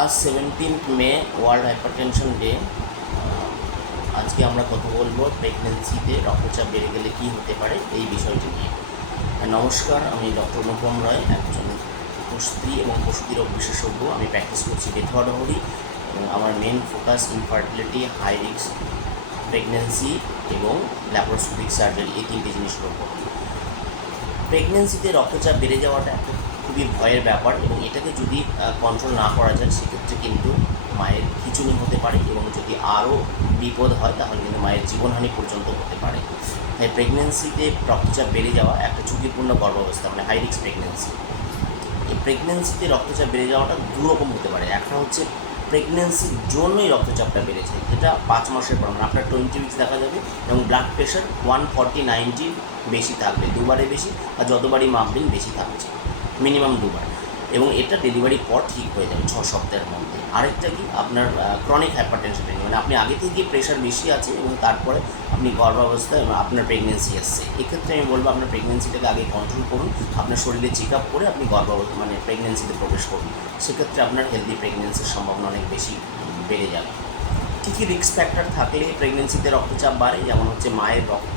আজ seventeenth May world hypertension day আজকে আমরা কথা বলব প্রেগনেন্সিতে রক্তচাপ বেড়ে গেলে কী হতে পারে এই বিষয়টি নিয়ে। নমস্কার, আমি ডক্টর অনুপম রায়, একজন স্ত্রী এবং প্রসূতি রোগ বিশেষজ্ঞ আমি প্র্যাকটিস করছি বেথুয়া ডহরি এবং আমার main focus infertility high risk pregnancy এবং ল্যাপারোস্কোপিক সার্জারি এই তিনটে জিনিসের উপর প্রেগনেন্সিতে রক্তচাপ বেড়ে যাওয়াটা একটা খুবই ভয়ের ব্যাপার এবং এটাকে যদি কন্ট্রোল না করা যায়, সেক্ষেত্রে কিন্তু মায়ের খিচুনি হতে পারে এবং যদি আরও বিপদ হয়, তাহলে কিন্তু মায়ের জীবনহানি পর্যন্ত হতে পারে। তাই প্রেগনেন্সিতে রক্তচাপ বেড়ে যাওয়া একটা ঝুঁকিপূর্ণ গর্ভাবস্থা মানে হাই রিস্ক প্রেগনেন্সি এই প্রেগনেন্সিতে রক্তচাপ বেড়ে যাওয়াটা দুরকম হতে পারে। একটা হচ্ছে প্রেগনেন্সির জন্যই রক্তচাপটা বেড়েছে, যেটা পাঁচ মাসের পর মানে আপনার টোয়েন্টি উইক্স দেখা যাবে এবং blood pressure one forty ninety বেশি থাকবে, দুবারে বেশি আর যতবারই মাপবেন বেশি থাকছে। মিনিমাম দুবার। এবং এটা ডেলিভারির পর ঠিক হয়ে যাবে, ছ সপ্তাহের মধ্যে। আরেকটা কি? আপনার ক্রনিক হাইপারটেনশন মানে আপনি আগে থেকে প্রেশার বেশি আছে এবং তারপরে আপনি গর্ভাবস্থায় এবং আপনার প্রেগনেন্সি এসছে এক্ষেত্রে আমি বলব, আপনার প্রেগনেন্সিটাকে আগে কন্ট্রোল করুন, আপনার শরীরে চেক আপ করে আপনি গর্ভাবস্থা মানে প্রেগনেন্সিতে প্রবেশ করুন। সেক্ষেত্রে আপনার হেলদি প্রেগনেন্সির সম্ভাবনা অনেক বেশি বেড়ে যাবে। কী কী রিস্ক ফ্যাক্টর থাকলে প্রেগনেন্সিতে রক্তচাপ বাড়ে? যেমন হচ্ছে মায়ের রক্ত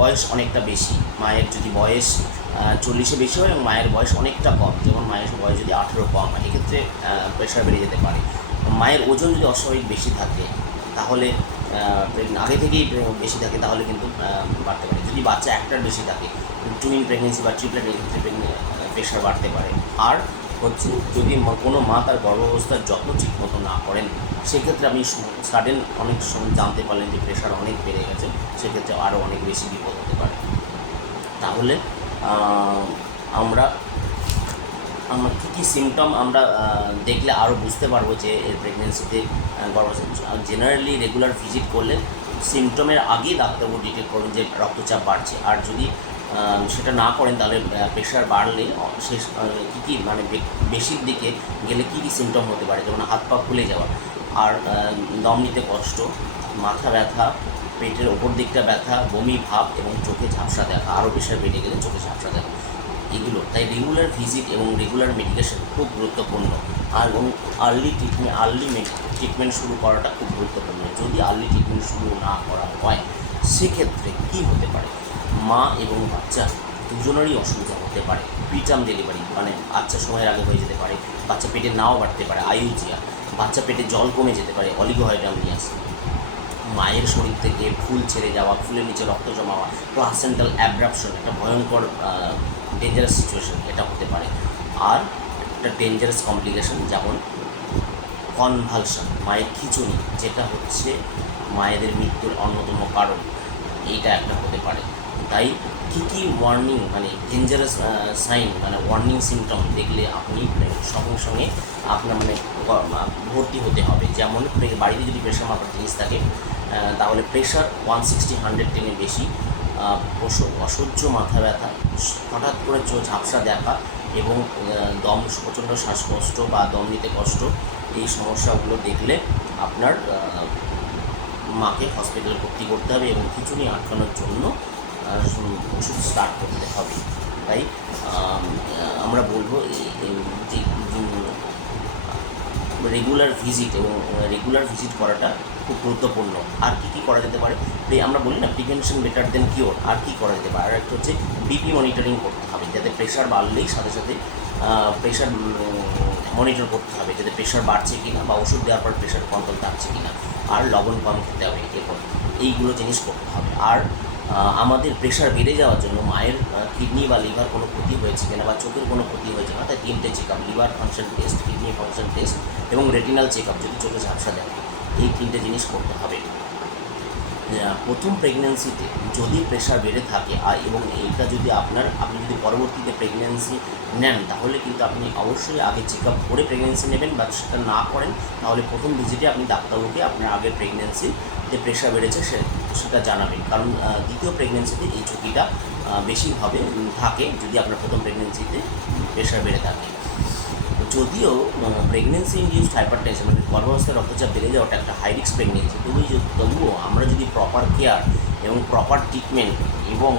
বয়স অনেকটা বেশি। মায়ের যদি বয়স চল্লিশে বেশি হয় এবং মায়ের বয়স অনেকটা কম। যেমন মায়ের বয়স যদি আঠেরো কম হয়, এক্ষেত্রে প্রেশার বেড়ে যেতে পারে। মায়ের ওজন যদি অস্বাভাবিক বেশি থাকে, তাহলে আগে থেকেই বেশি থাকে, তাহলে কিন্তু বাড়তে পারে। যদি বাচ্চা একটার বেশি থাকে টুইন প্রেগনেন্সি বা ট্রিপলেট এক্ষেত্রে প্রেশার বাড়তে পারে। আর হচ্ছে, যদি কোনো মা তার গর্ভাবস্থার যত্ন ঠিক মতো না করেন, সেক্ষেত্রে আপনি সাডেন অনেক সময় জানতে পারলেন যে প্রেশার অনেক বেড়ে গেছে, সেক্ষেত্রে আরও অনেক বেশি বিপদ হতে পারে। তাহলে আমরা আমরা কী কী সিমটম আমরা দেখলে আরও বুঝতে পারব যে এর প্রেগনেন্সিতে গর্ভাশয় জেনারেলি রেগুলার ভিজিট করলে সিমটমের আগেই ডাক্তারবাবু ডিটেক্ট করবেন যে রক্তচাপ বাড়ছে। আর যদি সেটা না করেন তাহলে প্রেশার বাড়লে, শেষ কী কী মানে বেশির দিকে গেলে কী কী সিমটম হতে পারে? যেমন হাত পা ফুলে যাওয়া, আর দম নিতে কষ্ট, মাথা ব্যথা পেটের ওপর দিকটা ব্যথা, বমি, ভাব এবং চোখে ঝাপসা দেখা, আরও প্রেশার বেড়ে গেলে চোখে ঝাপসা দেখা। এগুলো, তাই রেগুলার ভিজিট এবং রেগুলার মেডিকেশন খুব গুরুত্বপূর্ণ। আর এবং আর্লি ট্রিটমেন্ট আর্লি ট্রিটমেন্ট শুরু করাটা খুব গুরুত্বপূর্ণ। যদি আর্লি ট্রিটমেন্ট শুরু না করা হয়, সেক্ষেত্রে কী হতে পারে? মা এবং বাচ্চা দুজনেরই অসুবিধা হতে পারে। প্রিটার্ম ডেলিভারি মানে বাচ্চা সময়ের আগে হয়ে যেতে পারে, বাচ্চা পেটে নাও বাড়তে পারে আইউজিয়া বাচ্চা পেটে জল কমে যেতে পারে অলিগোহাইড্রামিয়াস মায়ের শরীর থেকে ফুল ছেড়ে যাওয়া, ফুলের নিচে রক্ত জমাওয়া প্লাসেন্টাল অ্যাব্রাপশন একটা ভয়ঙ্কর ডেঞ্জারাস সিচুয়েশন এটা হতে পারে। আর একটা ডেঞ্জারাস কমপ্লিকেশন যেমন কনভালশন মায়ের খিচুনি, যেটা হচ্ছে মায়েদের মৃত্যুর অন্যতম কারণ। এইটা একটা হতে পারে। তাই কী কী ওয়ার্নিং মানে ডেঞ্জারাস সাইন মানে ওয়ার্নিং সিমটম দেখলে আপনি সঙ্গে সঙ্গে আপনার মানে ভর্তি হতে হবে। যেমন, বাড়িতে যদি প্রেশার মাপার জিনিস থাকে তাহলে প্রেশার ওয়ান সিক্সটি হান্ড্রেড টেনে বেশি। অসহ্য মাথা ব্যথা, হঠাৎ করে ঝাপসা দেখা এবং দম প্রচণ্ড শ্বাসকষ্ট বা দম নিতে কষ্ট, এই সমস্যাগুলো দেখলে আপনার মাকে হসপিটালে ভর্তি করতে হবে এবং খিচুনি আটকানোর জন্য ওষুধ স্টার্ট করতে হবে। তাই আমরা বলব যে রেগুলার ভিজিট এবং রেগুলার ভিজিট করাটা খুব গুরুত্বপূর্ণ। আর কী কী করা যেতে পারে? আমরা বলি না প্রিভেনশন বেটার দেন কিওর আর কী করা যেতে পারে? আর একটা হচ্ছে বিপি মনিটরিং করতে হবে, যাতে প্রেশার বাড়লেই সাথে সাথে প্রেশার মনিটর করতে হবে, যাতে প্রেশার বাড়ছে কি না বা ওষুধ দেওয়ার পর প্রেশার কন্ট্রোল থাকছে কি না আর লবণ কম খেতে হবে এরপর এইগুলো জিনিস করতে হবে। আর আমাদের প্রেশার বেড়ে যাওয়ার জন্য মায়ের কিডনি বা লিভার কোনো ক্ষতি হয়েছে কিনা বা চোখের কোনো ক্ষতি হয়েছে না তাই তিনটে check up liver function test kidney function test এবং রেটিনাল চেক আপ যদি চোখে ঝাপসা দেয়। এই তিনটে জিনিস করতে হবে। প্রথম প্রেগনেন্সিতে যদি প্রেশার বেড়ে থাকে আর এবং এইটা যদি আপনার আপনি যদি পরবর্তীতে প্রেগনেন্সি নেন তাহলে কিন্তু আপনি অবশ্যই আগে চেক আপ করে প্রেগনেন্সি নেবেন বা সেটা না করেন তাহলে প্রথম ভিজিটে আপনি ডাক্তারবাবুকে আপনার আগের প্রেগনেন্সি যে প্রেশার বেড়েছে সে সেটা জানাবেন। কারণ দ্বিতীয় প্রেগনেন্সিতে এই ঝুঁকিটা আহ, বেশি হবে উম, থাকে যদি আপনার প্রথম প্রেগনেন্সিতে প্রেশার বেড়ে থাকে। যদিও প্রেগনেন্সি ইন্ডিউসড হাইপারটেনশন মানে গর্ভাবস্থায় রক্তচাপ বেড়ে যাওয়াটা একটা হাই রিস্ক প্রেগনেন্সি তবুই যদি তবুও আমরা যদি প্রপার কেয়ার এবং প্রপার ট্রিটমেন্ট এবং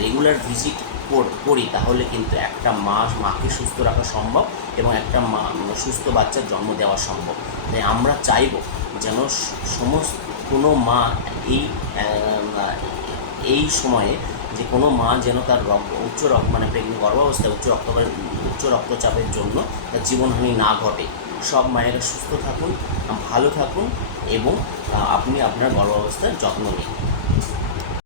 রেগুলার ভিজিট কর- করি, তাহলে কিন্তু একটা মা মাকে সুস্থ রাখা সম্ভব এবং একটা মা, সুস্থ বাচ্চার জন্ম দেওয়া সম্ভব। তাই আমরা চাইব যেন সমস্ত কোনো মা এই এই সময়ে যে কোনো মা যেন তার উচ্চ রক্ত মানে প্রেগনেন্ট গর্ভাবস্থায় উচ্চ রক্ত উচ্চ রক্তচাপের জন্য তার জীবনহানি না ঘটে। সব মায়েরা সুস্থ থাকুন, ভালো থাকুন এবং আপনি আপনার গর্ভাবস্থার যত্ন নিন।